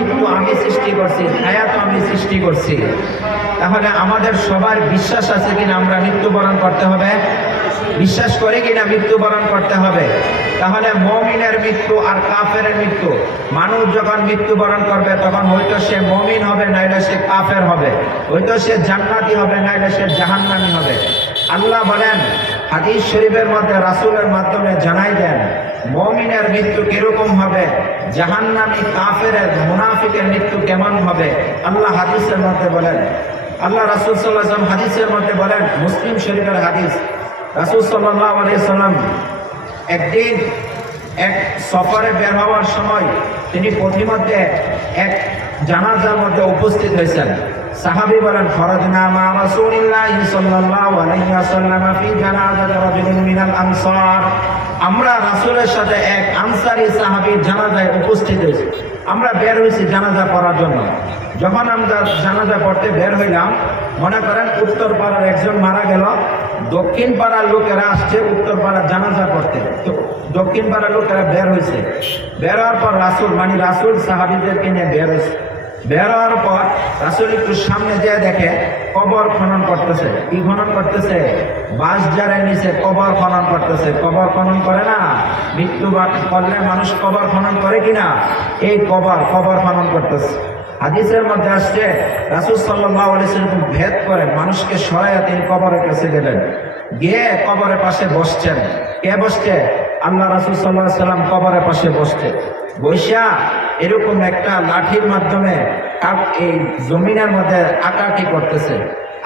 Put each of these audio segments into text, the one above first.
মৃত্যু আমি সৃষ্টি করছি, হায়াত আমি সৃষ্টি করছি। তাহলে আমাদের সবার বিশ্বাস আছে কিনা আমরা মৃত্যুবরণ করতে হবে? বিশ্বাস করে কিনা মৃত্যুবরণ করতে হবে? তাহলে মুমিনের মৃত্যু আর কাফেরের মৃত্যু, মানুষ যখন মৃত্যুবরণ করবে তখন হয়তো সে মুমিন হবে, নাইলে সে কাফের হবে, হয়তো সে জান্নাতি হবে, নাইলে সে জাহান্নামী হবে। আল্লাহ বলেন হাদিস শরীফের মধ্যে রাসূলের মাধ্যমে জানাই দেন মুমিনের মৃত্যু কিরকম হবে, জাহান্নামী কাফেরের মুনাফিকের মৃত্যু কেমন হবে। আল্লাহ হাদিসের মধ্যে বলেন, আল্লাহ রাসূল সাল্লাল্লাহু আলাইহি ওয়াসাল্লাম হাদিসের মধ্যে বলেন, মুসলিম শরীফের হাদিস, রাসূল সাল্লাল্লাহু আলাইহি ওয়াসাল্লাম একদিন এক সফরে বের হওয়ার সময় তিনি পথিমধ্যে এক জানাজার মধ্যে উপস্থিত হয়েছেন। সাহাবী বলেন, খরাজনা মা রাসূলিল্লাহি সাল্লাল্লাহু আলাইহি ওয়াসাল্লাম ফি জানাজাতি রাজুলিন মিনাল আনসার। আমরা রাসূলের সাথে এক আনসারী সাহাবীর জানাজায় উপস্থিত হয়েছি। আমরা বের হয়েছি জানাজা পড়ার জন্য। যখন আমরা জানাজা পড়তে বের হইলাম, মনে করেন উত্তর পাড়ার একজন মারা গেল, দক্ষিণ পাড়ার লোকেরা আসছে উত্তর পাড়ার জানাজা পড়তে। তো দক্ষিণ পাড়ার লোকেরা বের হয়েছে। বের হওয়ার পর রাসূল সাহাবীদেরকে নিয়ে বের হয়েছে। বের হওয়ার পর রাসূল একটু সামনে যেয়ে দেখে কবর খনন করতেছে। কি খনন করতেছে? বাঁশ জারের নিচে কবর খনন করতেছে। কবর খনন করে না, মৃত্যু করলে মানুষ কবর খনন করে কিনা, এই কবর খনন করতেছে। হাদিসের মধ্যে আসছে রাসূল সাল্লাল্লাহু আলাইহি ওয়াসাল্লাম ভেদ করে মানুষকে সরাইয়া তিনি কবরের কাছে গেলেন, গিয়ে কবরের পাশে বসছেন। কে বসছে? আল্লাহ রাসূল সাল্লাল্লাহু আলাইহি ওয়াসাল্লাম কবরের পাশে বসছে। বৈশা এরকম একটা লাঠির মাধ্যমে এই জমিনের মধ্যে আঁকাকি করতেছে।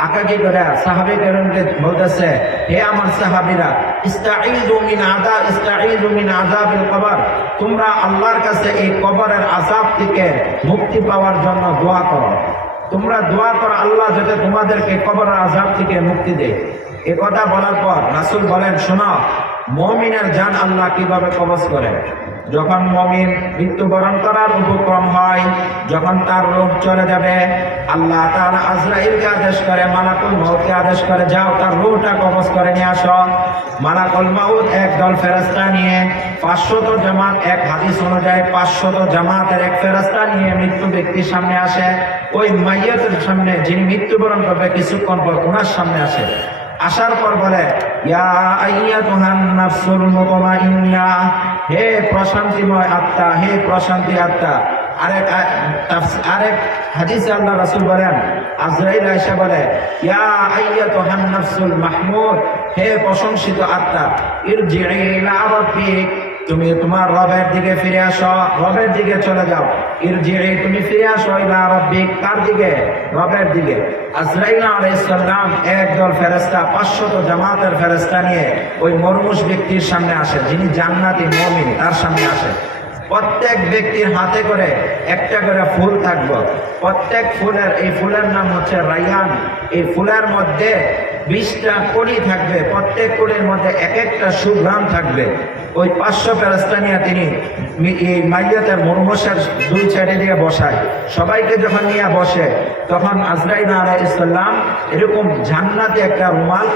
আঁকাকি করে সাহাবী কেরামকে বলতেছে, হে আমার সাহাবীরা, ইস্তাঈযু মিন আযাবিল কবর, তোমরা আল্লাহর কাছে এই কবরের আযাব থেকে মুক্তি পাওয়ার জন্য দোয়া করো। তোমরা দোয়া করো আল্লাহ যাতে তোমাদেরকে কবরের আযাব থেকে মুক্তি দেয়। এ কথা বলার পর রাসূল বলেন, শোনো, মুমিনের জান আল্লাহ কিভাবে কবজ করে। যখন মুমিন মৃত্যুবরণ করার উপক্রম হয়, যখন তার রূহ চলে যাবে, আল্লাহ তাআলা আজরাইলকে আদেশ করে, মালাকুল মউতকে আদেশ করে, যাও তার রূহটা কবজ করে নিয়ে আসো। মালাকুল মউত একদল ফেরেশতা নিয়ে 500 জামাত, এক হাদিস অনুযায়ী 500 জামাতের এক ফেরেশতা নিয়ে মৃত্যু ব্যক্তির সামনে আসে। ওই মাইয়াতের সামনে, যিনি মৃত্যুবরণ করবে কিছুক্ষণ পর, ওনার সামনে আসে। আসার পর বলে, ইয়া আইয়াতুহান নাফসুল মুতমাইন্না, হে প্রশান্তিময় আত্মা, হে প্রশান্তি আত্মা। আরেক হাদিসে আল্লাহ রাসূল বলেন, আজরাইল আয়েশা বলে, ইয়া আইয়াতুহান নাফসুল মাহমুদ, হে প্রশংসিত আত্মা, ইরজিই ইলা রাব্বিক, তুমি তোমার রবের দিকে ফিরে আসো, রবের দিকে চলে যাও। ইরজিই, তুমি ফিরে আসো, ইলা রাব্বিক, কার দিকে? রবের দিকে। আজরাইল আলাইহিস সালাম একদল ফেরেশতা 500 জামাতের ফেরেশতা নিয়ে ওই মরহুম ব্যক্তির সামনে আসে, যিনি জান্নাতি মুমিন, তার সামনে আসে। প্রত্যেক ব্যক্তির হাতে করে একটা করে ফুল থাকবে। প্রত্যেক ফুলের, এই ফুলের নাম হচ্ছে রাইয়ান। এই ফুলের মধ্যে 20টা কলি থাকবে, প্রত্যেক কলির মধ্যে এক একটা সুঘ্রাণ থাকবে। ওই 500 ফেরেশতা নিয়ে তিনি এই মাইয়াতের মরহুমের দুই সাইডে দিয়ে বসায়। সবাইকে যখন নিয়ে বসে, তখন আজরাইল আলাইহিস সালাম এরকম জান্নাতি একটা রুমাল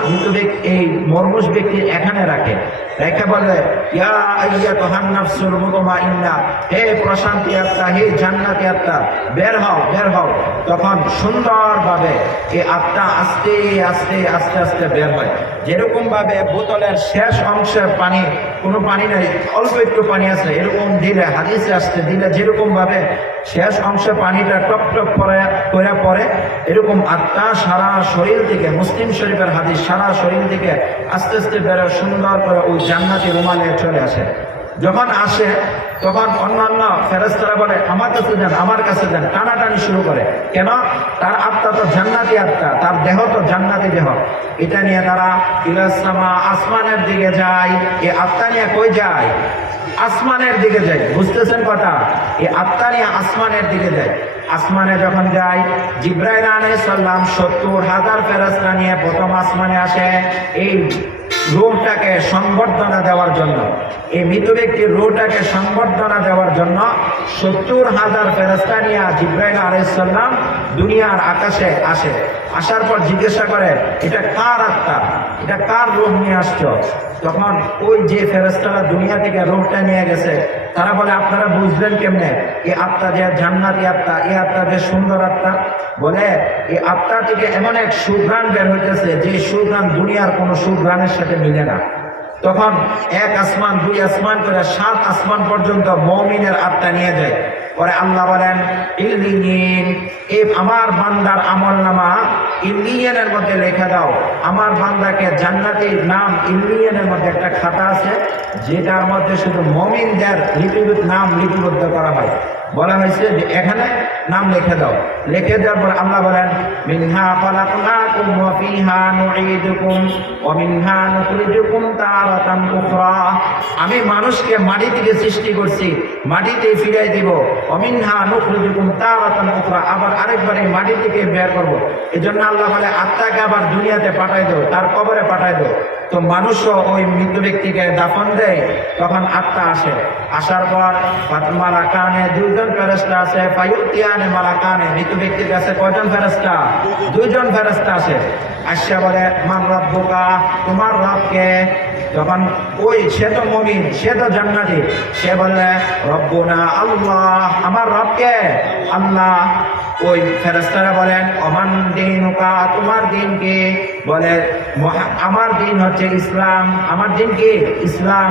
এই মরহুম ব্যক্তির এখানে রাখে, রেখে বলে, ইয়া আইয়াতুহান নাফসুল মুতমাইন্না, হে প্রশান্তি আত্মা, হে জান্নাতি আত্মা, বের হও, বের হও। তখন সুন্দরভাবে এই আত্মা আস্তে আস্তে আস্তে আস্তে বের হয়। যেরকম ভাবে বোতলের শেষ অংশের পানি, কোনো পানি নেই, অল্প একটু পানি আছে, এরকম দিলে, হাদিসে আসতে দিলে যেরকম ভাবে শেষ অংশে পানিটা টপ টপ করে পড়ে, এরকম আত্মা সারা শরীর থেকে, মুসলিম শরীফের হাদিস, সারা শরীর থেকে আস্তে আস্তে বেরো, সুন্দর করে ওই জান্নাতি রুমালে চলে আসে। যখন আসে তখন অন্যান্য ফেরেশতারা বলে, আমার কাছে দেন, আমার কাছে দেন, টানাটানি শুরু করে। কেন? তার আত্মা তো জান্নাতি আত্মা, তার দেহ তো জান্নাতি দেহ। এটা নিয়ে তারা ইলাসামা, আসমানের দিকে যায়। এই আত্মা নিয়ে কই যায়? আসমানের দিকে যায়। বুঝতেছেন কথা? এই আত্মা নিয়ে আসমানের দিকে যায়। আসমানে যখন যায়, জিবরাইল আলাইহিস সালাম 70,000 ফেরেশতা নিয়ে প্রথম আসমানে আসে এই রূহটাকে সংবর্ধনা দেওয়ার জন্য। এই মৃত ব্যক্তির রূহটাকে সংবর্ধনা দেওয়ার জন্য 70,000 ফেরেশতা নিয়ে জিবরাইল আলাইহিস সালাম দুনিয়ার আকাশে আসে। আসার পর জিজ্ঞাসা করে, এটা কার আত্মা? এটা কার রূহ নিয়ে আসছো? তখন ওই যে ফেরেশতারা দুনিয়া থেকে রূহটা নিয়ে গেছে তারা বলে আপনারা বুঝলেন কেমনে এই আত্মা যে জান্নাতি আত্মা, এই আত্মা যে সুন্দর আত্মা? বলে এই আত্মা থেকে এমন এক সুঘ্রাণ বের হইতেছে যে সুঘ্রাণ দুনিয়ার কোনো সুঘ্রাণের সাথে মিলে না। তখন এক আসমান, দুই আসমান করে 7 আসমান পর্যন্ত মুমিনের আত্মা নিয়ে যায়। পরে আল্লাহ বলেন ইল্লিয়িন, এই আমার বান্দার আমলনামা ইল্লিয়িনের মধ্যে লিখে দাও। আমার বান্দাকে জান্নাতের নাম ইল্লিয়িনের মধ্যে একটা খাতা আছে যেটার মধ্যে শুধু মুমিনদের নাম লিপিবদ্ধ করা হয়। বলা হয়েছে যে এখানে নাম লিখে দাও। লিখে দেওয়ার পর আল্লাহ বলেন মিনহা খালাকনাকুম ওয়া ফিহা নুঈদুকুম ওয়া মিনহা নুখরিজুকুম তারাতান উখরা। আমি মানুষকে মাটি থেকে সৃষ্টি করছি, মাটিতে ফিরিয়ে দিব। ওয়া মিনহা নুখরিজুকুম তারাতান উখরা, আবার আরেকবার এই মাটি থেকে বের করব। এজন্য আল্লাহ বলে আত্মাকে আবার দুনিয়াতে পাঠাই দাও, তার কবরে পাঠাই দাও। তো মানুষও ওই মৃত ব্যক্তিকে দাফন দেয়, তখন আত্মা আসে। আসার পর মালাকানে 2 জন ফেরেশতা আছে। ফায়ুতিয়ানে মালাকানে, মৃত ব্যক্তির কাছে কয়জন ফেরেশতা? 2 জন ফেরেশতা আসে। আসা বলে মান রব্বুকা, তোমার রবকে? তখন ওই সে তো মুমিন, সে তো জান্নাতি, সে বলে রব্বুনা আল্লাহ, আমার রবকে আল্লাহ। ওই ফেরেশতারা বলেন অমান দিনুকা, তোমার দিন কি? বলে আমার দিন হচ্ছে ইসলাম। আমার দিন কি? ইসলাম।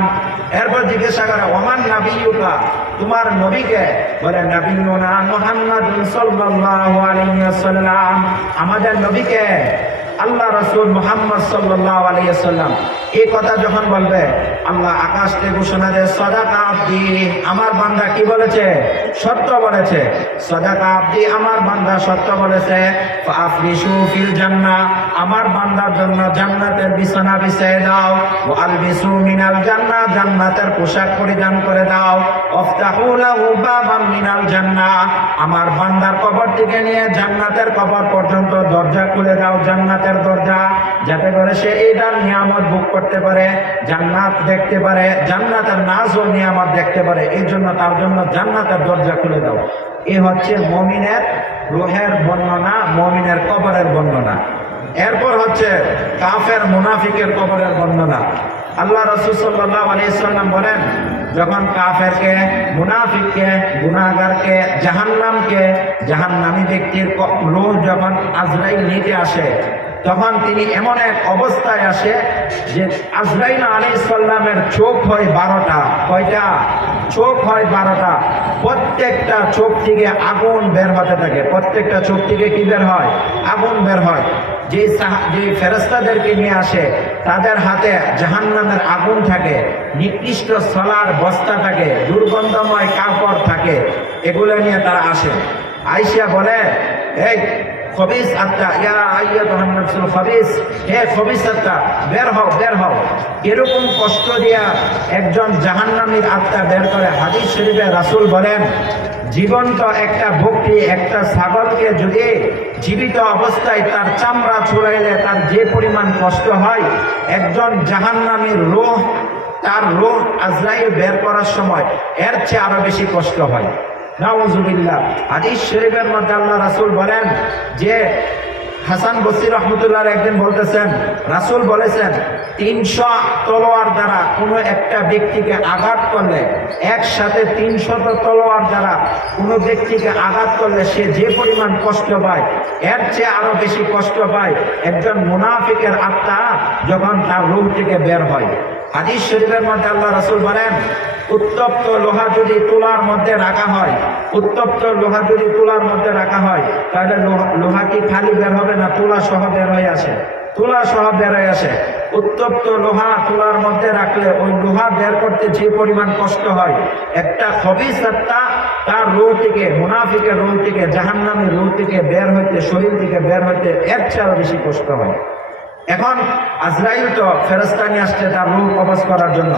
এরপর জিজ্ঞাসা করে ওমান নাবিয়ুকা, তোমার নবীকে? বলে নবিয়ুনা মুহাম্মাদুন সাল্লাল্লাহু আলাইহি ওয়াসাল্লাম, আমাদের নবীকে আল্লাহ রাসূল মুহাম্মদ সাল্লাল্লাহু আলাইহি ওয়াসাল্লাম। এই কথা যখন বলবে আল্লাহ আকাশ থেকে ঘোষণা দেয় সাদাকা আব্দি, আমার বান্দা কি বলেছে? সত্য বলেছে। সাদাকা আব্দি, আমার বান্দা সত্য বলেছে। ফাফরিশু ফিল জান্নাহ, আমার বান্দার জন্য জান্নাতের বিছানা বিছিয়ে দাও। ওয়া আলবিসু মিনাল জান্নাহ, জান্নাতের পোশাক পরিধান করে দাও। ওয়াফতাহু লাহু বাবাম মিনাল জান্নাহ, আমার বান্দার কবর থেকে নিয়ে জান্নাতের কবর পর্যন্ত দরজা খুলে দাও, জান্নাতের দরজা, যাতে করে সে এটার নিয়ামত ভোগ করতে পারে, জান্নাত দেখতে পারে, জান্নাতের নাজ ও নিয়ামত দেখতে পারে। এই জন্য তার জন্য জান্নাতের দরজা খুলে দাও। এ হচ্ছে মুমিনের রূহের বর্ণনা, মুমিনের কবরের বর্ণনা। এরপর হচ্ছে কাফের মুনাফিকের কবরের বর্ণনা। আল্লাহ রাসূল সাল্লাল্লাহু আলাইহি ওয়াসাল্লাম বলেন যখন কাফেরকে, মুনাফিককে, গুনাহগারকে, জাহান্নামী ব্যক্তির রূহ যখন আজরাইল নিতে আসে, তখন তিনি এমন এক অবস্থায় আসে যে আজরাইল আলাইহিস সালামের চোখ হয় 12টা। কয়টা? চোখ হয় 12টা। প্রত্যেকটা চোখ থেকে আগুন বের হতে থাকে। প্রত্যেকটা চোখ থেকে কি বের হয়? আগুন বের হয়। যে ফেরেশতাদেরকে নিয়ে আসে তাদের হাতে জাহান্নামের আগুন থাকে, নিকৃষ্ট সলার বস্তা থাকে, দুর্গন্ধময় কাপড় থাকে, এগুলো নিয়ে তারা আসে। আয়েশা বলে এই খবিস আত্মা, ইয়া আইয়াতুহান নাফসুল খবিস, হে খবিস আত্মা, বের হও, বের হও। এরকম কষ্ট দিয়া একজন জাহান্নামীর আত্মা বের করে। হাদিস শরীফে রাসূল বলেন জীবন্ত একটা বকরি, একটা ছাগলকে যদি জীবিত অবস্থায় তার চামড়া ছুড়াইলে তার যে পরিমাণ কষ্ট হয়, একজন জাহান্নামীর রূহ, তার রূহ আজরাইল বের করার সময় এর চেয়ে আরো বেশি কষ্ট হয়। নাউযুবিল্লাহ। হাদিস শরীফের মধ্যে আল্লাহ রাসূল বলেন যে হাসান বসরি রহমতুল্লাহ একদিন বলতেছেন, রাসূল বলেছেন 300 তলোয়ার দ্বারা কোনো একটা ব্যক্তিকে আঘাত করলে, একসাথে 300 তলোয়ার দ্বারা কোনো ব্যক্তিকে আঘাত করলে সে যে পরিমাণ কষ্ট পায়, এর চেয়ে আরো বেশি কষ্ট পায় একজন মুনাফিকের আত্মা যখন তার রূহ থেকে বের হয়। হাদিস শরীফের মধ্যে আল্লাহ রাসূল বলেন উত্তপ্ত লোহা যদি তুলার মধ্যে রাখা হয়, উত্তপ্ত লোহা যদি তুলার মধ্যে রাখা হয়, তাহলে লোহা কি খালি বের হবে না? তুলা সহ বের হয়ে আসে, তুলা সহ বের হয়ে আসে। উত্তপ্ত লোহা তুলার মধ্যে রাখলে ওই লোহা বের করতে যে পরিমাণ কষ্ট হয়, একটা খবিস আত্মা তার রূহ থেকে, মুনাফিকের রূহ থেকে, জাহান্নামীর রূহ থেকে বের হইতে, শরীর থেকে বের হইতে এর চেয়ে বেশি কষ্ট হয়। এখন আজরাইল তো ফেরেশতা নিয়ে আসছে তার রূহ কবজ করার জন্য।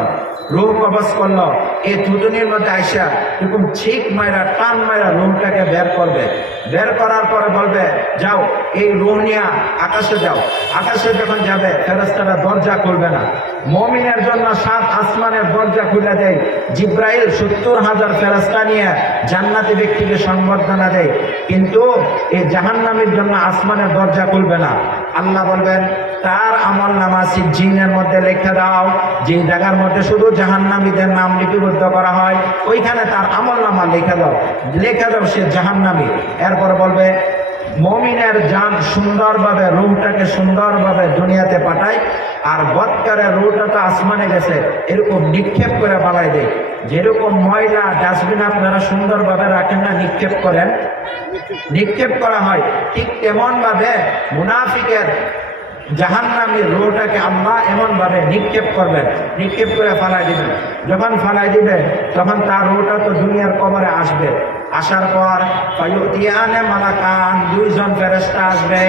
রূহ কবজ করলো, এই থুতুনির মধ্যে আইসা এরকম ছিক মাইরা, টান মাইরা রূহটাকে বের করবে। বের করার পরে বলবে যাও এই রূহ নিয়ে আকাশে যাও। আকাশে যখন যাবে ফেরেশতারা দরজা খুলবে না। মুমিনের জন্য 7 আসমানের দরজা খুলে দেয়। জিব্রাইল 70,000 ফেরেশতা নিয়ে জান্নাতি ব্যক্তিকে সংবর্ধনা দেয়, কিন্তু এই জাহান্নামীর জন্য আসমানের দরজা খুলবে না। আল্লাহ বলবেন তার আমল নামা সিজ্জিনের মধ্যে লিখে দাও। যে জায়গার মধ্যে শুধু জাহান্নামীদের নাম লিপিবদ্ধ করা হয় ওইখানে তার আমল নামা লিখে দাও, সে জাহান্নামী। এরপর বলবে মুমিনের জান সুন্দরভাবে রূহটাকে সুন্দরভাবে দুনিয়াতে পাঠায়, আর বৎকারের রূহটা তো আসমানে গেছে, এরকম নিক্ষেপ করে পালাই দেয়। যেরকম ময়লা ডাস্টবিন আপনারা সুন্দরভাবে রাখেন না, নিক্ষেপ করেন, নিক্ষেপ করা হয়, ঠিক তেমন ভাবে মুনাফিকের জাহান্নামীর রূহটাকে আল্লাহ এমন ভাবে নিক্ষেপ করবেন, নিক্ষেপ করে ফালাই দিবেন। যখন ফালাই দিবে তখন তার রূহটা তো দুনিয়ার কবরে আসবে। আসার পর ফায়ুতিয়ানে মালাকান, দুইজন ফেরেশতা আসবে,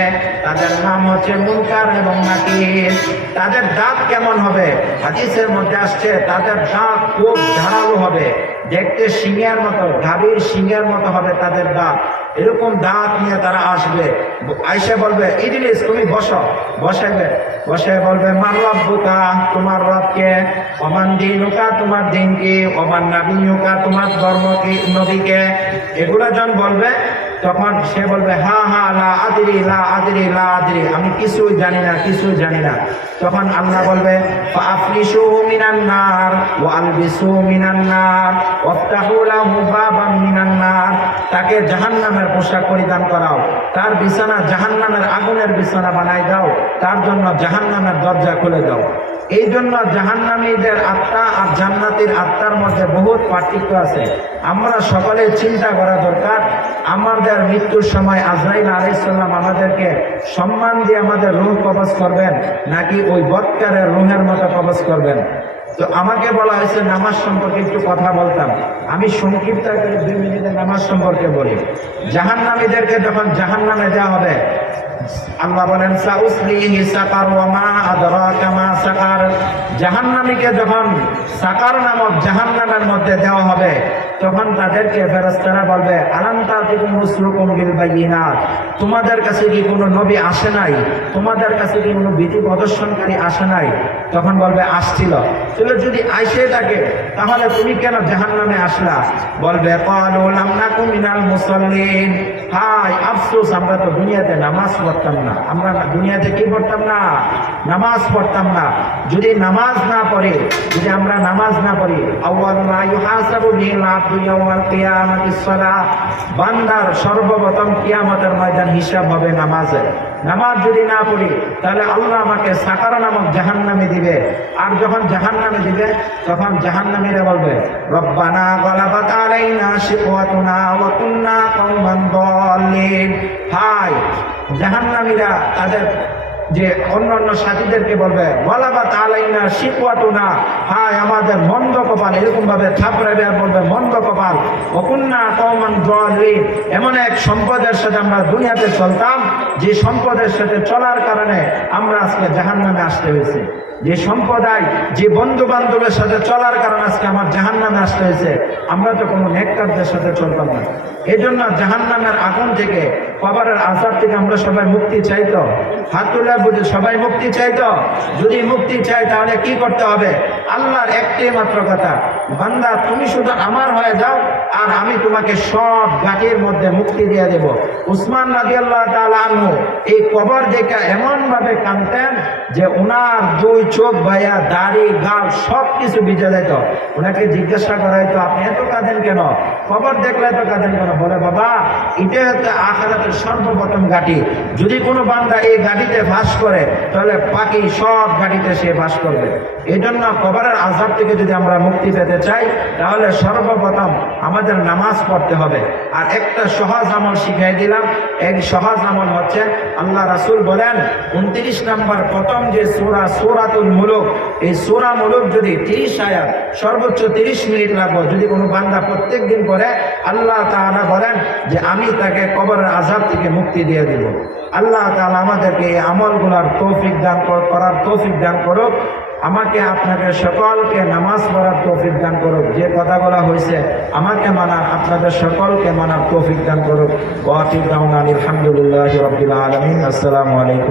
তাদের নাম হচ্ছে মুনকার এবং নাকির। তাদের দাঁত কেমন হবে? হাদিসের মধ্যে আসছে তাদের দাঁত খুব ধারালো হবে, দেখতে সিংহের মতো, গাভীর সিংহের মতো হবে তাদের দাঁত। এরকম দাঁত নিয়ে তারা আসবে, আইসে বলবে ইদরিস তুমি বসো, বসাইবে, বসে বলবে মার রব্বুকা, তোমার রবকে, ওমান দীনুকা, তোমার দিন কি, ওমান নাবিয়ুকা, তোমার ধর্ম কি, নবীকে। এগুলো যখন বলবে তখন সে বলবে হা হা লা আদরি লা আদরি লা আদরি, আমি কিছুই জানি না, কিছুই জানি না। তখন আল্লাহ বলবে ফাআফরিশুহু মিনান নার ওয়া আলবিসু মিনান নার ওয়াফতাহু লাহু বাবাম মিনান নার, তাকে জাহান্নামের পোশাক পরিধান করাও, তার বিছানা জাহান্নামের আগুনের বিছানা বানাই দাও, তার জন্য জাহান্নামের দরজা খুলে দাও। এই জন্য জাহান্নামীদের আত্মা আর জান্নাতের আত্মার মধ্যে বহুত পার্থক্য আছে। আমরা সকলে চিন্তা করা দরকার, আমাদের মৃত্যুর সময় আজরাইল আলাইহিস সালাম আমাদেরকে সম্মান দিয়ে আমাদের রূহ কবজ করবেন নাকি ওই বৎকারের রূহের মতো কবজ করবেন? তো আমাকে বলা হয়েছে নামাজ সম্পর্কে একটু কথা বলতাম, আমি সংক্ষিপ্ত করে 2 মিনিটে নামাজ সম্পর্কে বলি। জাহান্নামীদেরকে যখন জাহান্নামে দেওয়া হবে, আল্লাহ বলেন সাউসলিহি সাকার ওয়া মা আদরাকা মা সাকার, জাহান্নামীকে যখন সাকার নামক জাহান্নামের মধ্যে দেওয়া হবে তখন তাদেরকে ফেরেশতারা বলবে আলাম তাতিকুম রুসুলুকুম বিল বায়িনাত, তোমাদের কাছে কি কোনো নবী আসে নাই, তোমাদের কাছে কি কোনো বিধি প্রদর্শনকারী আসে নাই? তখন বলবে আসছিল। তাহলে যদি আইসে থাকে তাহলে তুমি কেন জাহান্নামে আসলা? বলবে ক্বালু লাম নাকু মিনাল মুসাল্লিন, হায় আফসোস, আমরা তো দুনিয়াতে নামাজ পড়তাম না, আমরা দুনিয়াতে কি পড়তাম না? নামাজ পড়তাম না। যদি নামাজ না পড়ি, যদি আমরা নামাজ না পড়ি, আউয়ালু মা ইউহাসাবু বিল আবদু ইয়াওমাল কিয়ামাতিস সালাহ, বান্দার সর্বপ্রথম কিয়ামতের ময়দান হিসাব হবে নামাজের। নামাজ যদি না পড়ি তাহলে আল্লাহ আমাকে সাকার নামক জাহান্নামে দিবে। আর যখন জাহান্নামে দিবে তখন জাহান্নামীরা বলবে রব্বানা গালাবাত আলাইনা শিকওয়াতুনা ওয়া কুননা কওমান দাল্লিন, হায় জাহান্নামীরা তাদের যে অন্যান্য সাথীদেরকে বলবে গালাবাত আলাইনা শিকওয়াতুনা, হায় আমাদের মন্দ কপাল, এরকম ভাবে থাপড়াবে আর বলবে মন্দ কপাল, ওয়া কুননা কওমান দাল্লিন, এমন এক সম্পদের সাথে আমরা দুনিয়াতে চলতাম যে সম্পদের সাথে চলার কারণে আমরা আজকে জাহান্নামে আসতে হয়েছে, যে সম্প্রদায় যে বন্ধু বান্ধবের সাথে চলার কারণে আজকে আমার জাহান্নামে আসতে হয়েছে, আমরা তো কোনো নেককারদের সাথে চলতাম না। এই জন্য জাহান্নামের আগুন থেকে, কবরের আযাব থেকে আমরা সবাই মুক্তি চাইতো, হাত তুলে বুঝি সবাই মুক্তি চাইতো। যদি মুক্তি চাই তাহলে কি করতে হবে? আল্লাহর একটাই মাত্র কথা, বান্দা তুমি শুধু আমার হয়ে যাও আর আমি তোমাকে সব ঘাটির মধ্যে মুক্তি দিয়ে দেব। উসমান রাদিয়াল্লাহু তাআলা আনহু এই কবর দেখে এমন ভাবে কাঁদতেন যে ওনার 2 চোখ ভাইয়া, দাড়ি, গাল সব কিছু ভিজে যেত। ওনাকে জিজ্ঞাসা করা হয়তো আপনি এত কাঁদেন কেন, কবর দেখলে এত কাঁদেন কেন? বলে বাবা এটা হচ্ছে আখিরাতের সর্বপ্রথম ঘাটি, যদি কোনো বান্দা এই ঘাটিতে বাস করে তাহলে বাকি সব ঘাটিতে সে বাস করবে। এই জন্য কবরের আযাব থেকে যদি আমরা মুক্তি পেতে চাই তাহলে সর্বপ্রথম আমাদের নামাজ পড়তে হবে। আর একটা সহজ আমল শিখিয়ে দিলাম, এই সহজ আমল হচ্ছে আল্লাহ রাসূল বলেন 29 নম্বর প্রথম যে সূরা, সূরাতুল মুলুক, এই সূরা মুলুক যদি 30 আয়াত, সর্বোচ্চ 30 মিনিট লাগবে, যদি কোনো বান্দা প্রত্যেক দিন করে, আল্লাহ তাআলা বলেন যে আমি তাকে কবরের আযাব থেকে মুক্তি দিয়ে দেব। আল্লাহ তাআলা আমাদেরকে এই আমলগুলোর তৌফিক দান করার তৌফিক দান করুক। আমাকে আপনাকে সকলকে নামাজ পড়ার তৌফিক দান করুক। যে কথা বলা হয়েছে আমাকে মানার, আপনাদের সকলকে মানার তৌফিক দান করুক। ওয়া আখিরু দাওয়ানা আলহামদুলিল্লাহি রাব্বিল আলামিন। আসসালামু আলাইকুম।